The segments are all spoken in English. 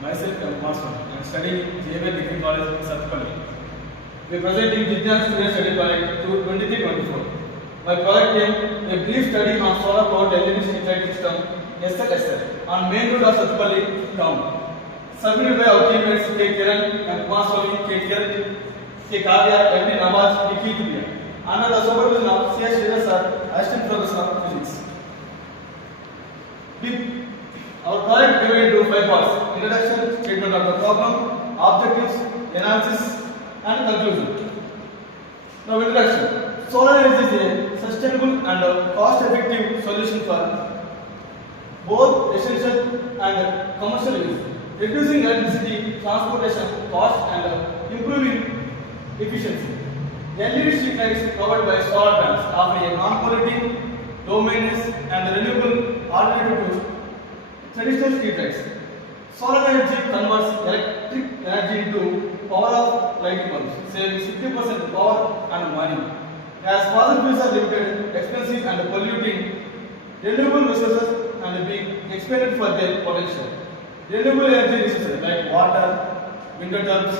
Myself, M. Marson. I am studying JML Degree College in Satpalli. We are presenting Vidyan Student Study Project 23-24. My project name, a brief study on solar powered LED street light system SLSL on main road of Satpalli town. Submitted by our teammates K. Kiran, M. Kumaswamy, K. Kiran, K. Kavya, M. Nawaz, Nikki Tulia. Under the supervision of C. S. Sridhar sir, Assistant Professor of Physics. Our project divided into 5 parts: introduction, statement of the problem, objectives, analysis, and conclusion. Now, introduction. Solar energy is a sustainable and cost-effective solution for both residential and commercial use, reducing electricity transportation cost and improving efficiency. LED street lights powered by solar panels offer a non-polluting, low-maintenance, and renewable alternative to traditional street lights. Solar energy converts electric energy into power of lighting bulbs, saving 60% power and money. As fossil fuels are limited, expensive, and polluting, renewable resources and being expanded for their potential. Renewable energy resources like water, wind turbines,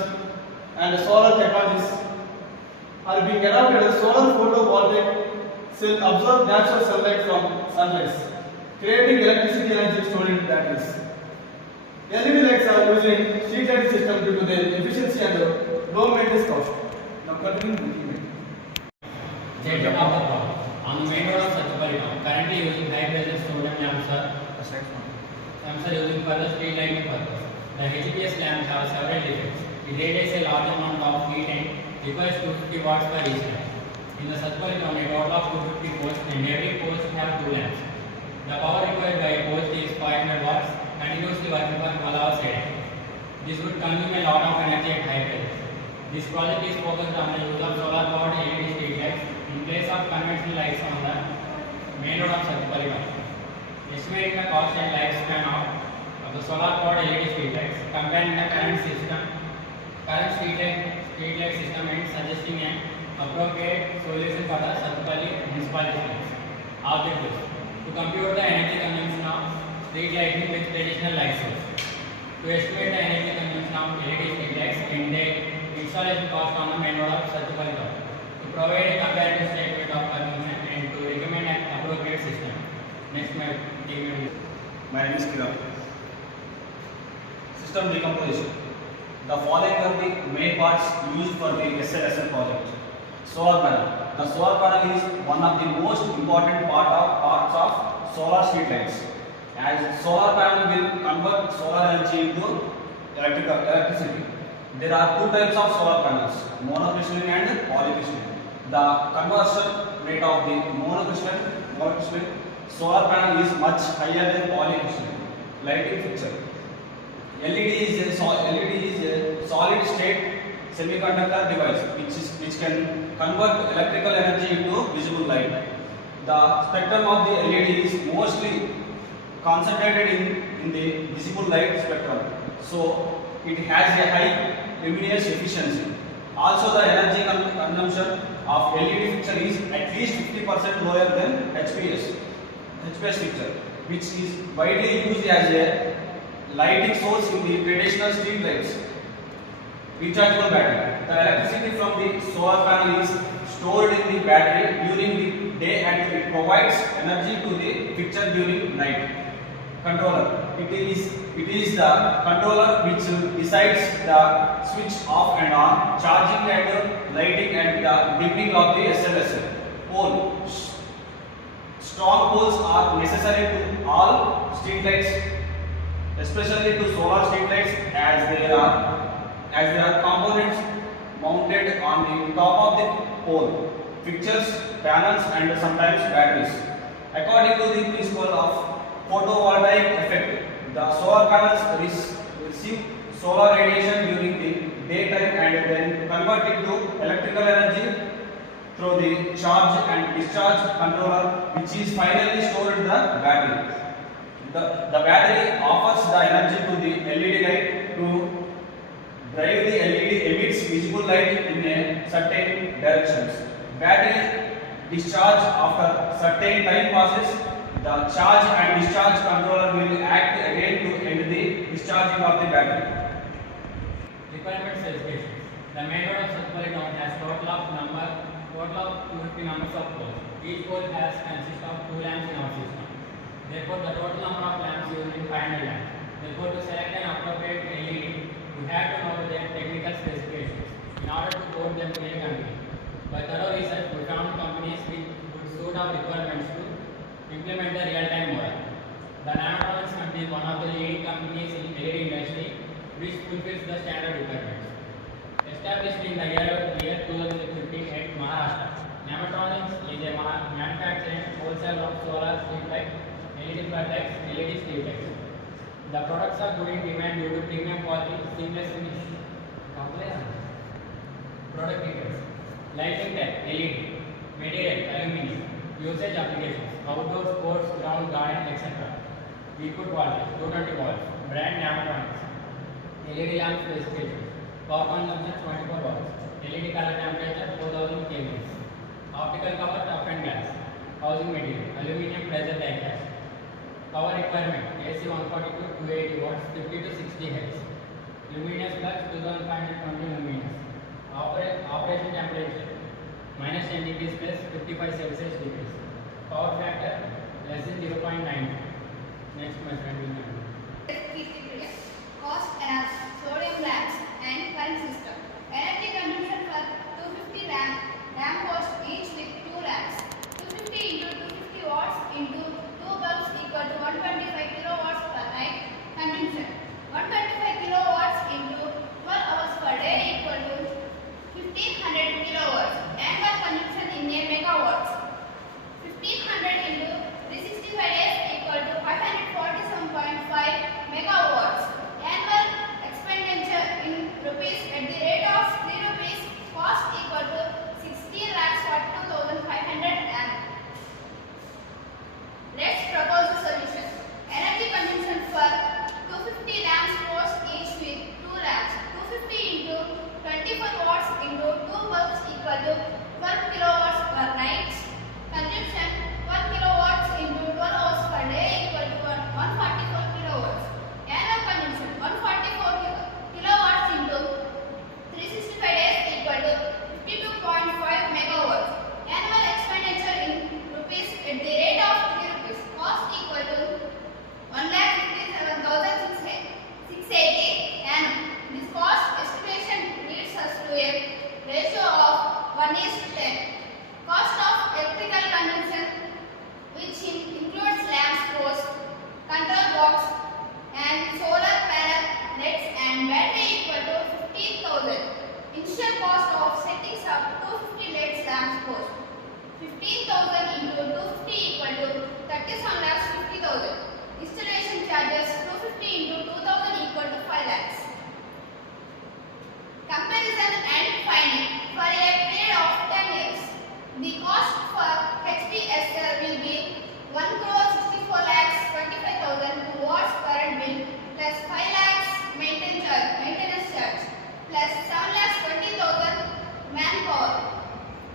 and solar technologies are being adopted as solar photovoltaic cell absorb natural sunlight from sunrise, creating electricity energy stored in batteries. LED lights are used in street lighting system due to their efficiency and low maintenance cost. Now continuing. Statement of the problem. On the main road of Satpalli town, currently using high pressure sodium lamps are using for the street lighting purpose. The HPS lamps have several defects. It radiates a large amount of heat and requires 250 watts per each lamp. In the Satpalli town, a total of 250 posts and every post have 2 lamps. The power required by a post is 500 watts, continuously working for 12 hours a day. This would consume a lot of energy at high pressure. This project is focused on the use of solar powered LED street lights in place of conventional lights on the main road of Satpalli town. Estimating the cost and lifespan of the solar powered LED street lights, comparing the current street light system and suggesting an appropriate solution for the Satpalli municipality. Objectives: to compute the energy consumption of street lighting with traditional light source, to estimate the energy consumption of LED street lights and their installation cost on the main road of Satpalli town, to provide a comparative statement of consumption and to recommend an appropriate system. Next, my team. My name is Kiran. System decomposition. The following are the main parts used for the SLSL project. Solar panel. The solar panel is one of the most important parts of solar street lights. As solar panel will convert solar energy into electricity. There are 2 types of solar panels, monocrystalline and polycrystalline. The conversion rate of the monocrystalline solar panel is much higher than polycrystalline. Lighting fixture. LED is a solid state semiconductor device which can convert electrical energy into visible light. The spectrum of the LED is mostly concentrated in the visible light spectrum, so it has a high luminous efficiency. Also, the energy consumption of LED fixture is at least 50% lower than HPS fixture, which is widely used as a lighting source in the traditional street lights. Rechargeable battery. The electricity from the solar panel is stored in the battery during the day and it provides energy to the fixture during night. Controller. It is the controller which decides the switch off and on, charging and lighting and the dimming of the SLSL. Pole. Strong poles are necessary to all street lights, especially to solar street lights, as there are components mounted on the top of the pole, fixtures, panels, and sometimes batteries. According to the principle of photovoltaic effect, the solar panels receive solar radiation during the daytime and then convert it to electrical energy through the charge and discharge controller, which is finally stored in the battery. The battery offers the energy to the LED light to drive the LED emits visible light in a certain directions. Battery discharge after certain time passes, the charge and discharge controller will act again to end the discharging of the battery. Requirement specifications. The main road of Satpalli town has total of 250 numbers of poles. Each pole has consists of 2 lamps in our system. Therefore, the total number of lamps used is 500 lamps. Therefore, to select an appropriate LED, we have to know their technical specifications in order to quote them to a company. By thorough research, we found companies which would suit our requirements to implement the real-time model. The Nanotronics company is one of the leading companies in LED industry which fulfills the standard requirements. Established in the year 2015 at Maharashtra, Nanotronics is a manufacturer and wholesaler of solar street lights, LED floodlights, LED street lights. The products are good in demand due to premium quality, seamless finish. Product details: lighting type LED, material aluminum, usage applications outdoor, sports, ground, garden, etc. Input voltage 220 volts, brand Nanotronics. LED lamp specifications: power consumption 24 watts, LED color temperature 4000 kelvin, optical cover tough and glass, housing material aluminum pressure die cast. Power requirement: AC 142 280 watts 50 to 60 Hz, luminous flux 2520 luminous. Operation temperature -10 degrees plus 55 Celsius degrees. Power factor less than 0.9. Next my friend will continue. Cost analysis, sodium lamps and current system. Energy consumption for 250 lamp cost each with 2 lamps. 250 into 250 watts into 2 bulbs equal to 125 kilowatts per night consumption. 125 kilowatts into 12 hours per day equal to 1500 kilowatts. Annual consumption in a megawatts. 1500 into 365 days equal to 547.5 megawatts. Annual expenditure in rupees at the rate of 3 rupees. Cost equal to 16,42,500 annum. Let's propose the solution. Energy consumption for 250 lamps cost each with 2 lamps. 250 into 24 watts into 2 bulbs equal to 12 kilowatts per night. Consumption 1 kilowatts into 12 hours per day equal to 144 kilowatts. Annual consumption 144 kilowatts into 365 days equal to 52.5 megawatts. Annual expenditure in rupees at the rate of 3 rupees. Cost equal to 1,57,680 annum. This cost estimation leads us to a ratio of 1:10. Cost of electrical consumption, which includes lamps, post, control box, and solar panel, lights, and battery equal to 15,000. Initial cost of setting up 250 lights, lamps, post. 15,000 into 250 equal to 37,50,000. Installation charges 250 into 2,000 equal to 5 lakhs. Comparison and finding. For a period of 10 years, the cost for HPSL will be 1,64,25,000 watts current bill plus 5 lakhs maintenance charge plus 7,20,000 manpower.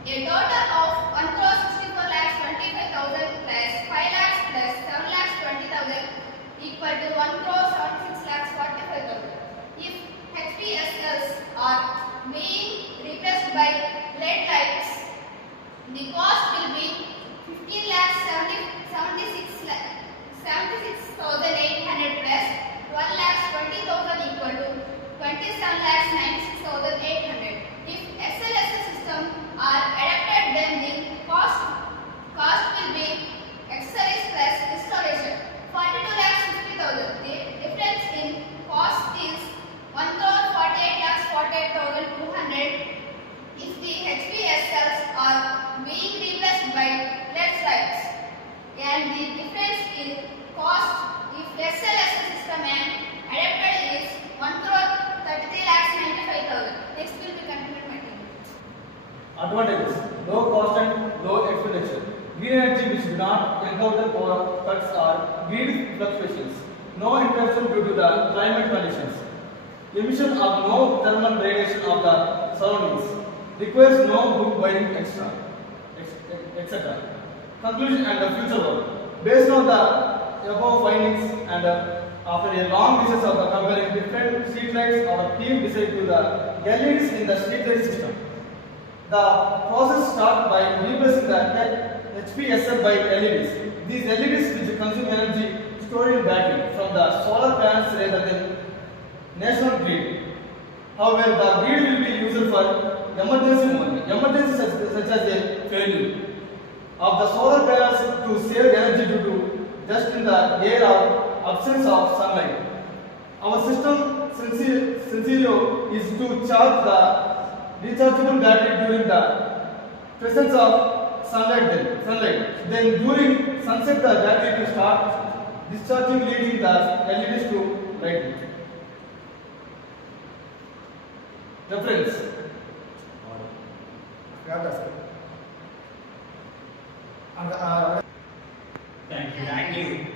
A total of 1,64,25,000 plus 5 lakhs plus 7,20,000 equal to 1,76,45,000. If HPSLs are being replaced by LED lights, the cost will be 15,76,800 plus 12,20,000 equal to 27,96,800. If SLSS system are adapted, then the cost will be accessories plus installation 42,50,000. The difference in cost is 1,48,48,200 if the HPSLs are being replaced by LED lights, and the difference in cost if SLSS system and adapted is 1,33,95,000. Next will be continued material. Advantages: low cost and low expenditure. Green energy which do not encounter power cuts or grid fluctuations. No interruption due to the climate conditions. Emission of no thermal radiation of the surroundings. Requires no hook wiring extra, etc. Conclusion and the future work. Based on the above findings and after a long research of the comparing different street lights, our team decided to the LEDs in the street light system. The process starts by replacing the HPSL by LEDs. These LEDs which consume energy stored in battery from the solar panels rather than national grid. However, the grid will be used for emergency only. Emergencies such as a failure of the solar panels to save energy due to dust in the air or absence of sunlight. Our system scenario is to charge the rechargeable battery during the presence of sunlight. Then during sunset the battery to start discharging, leading the LEDs to lighting. Reference. Thank you.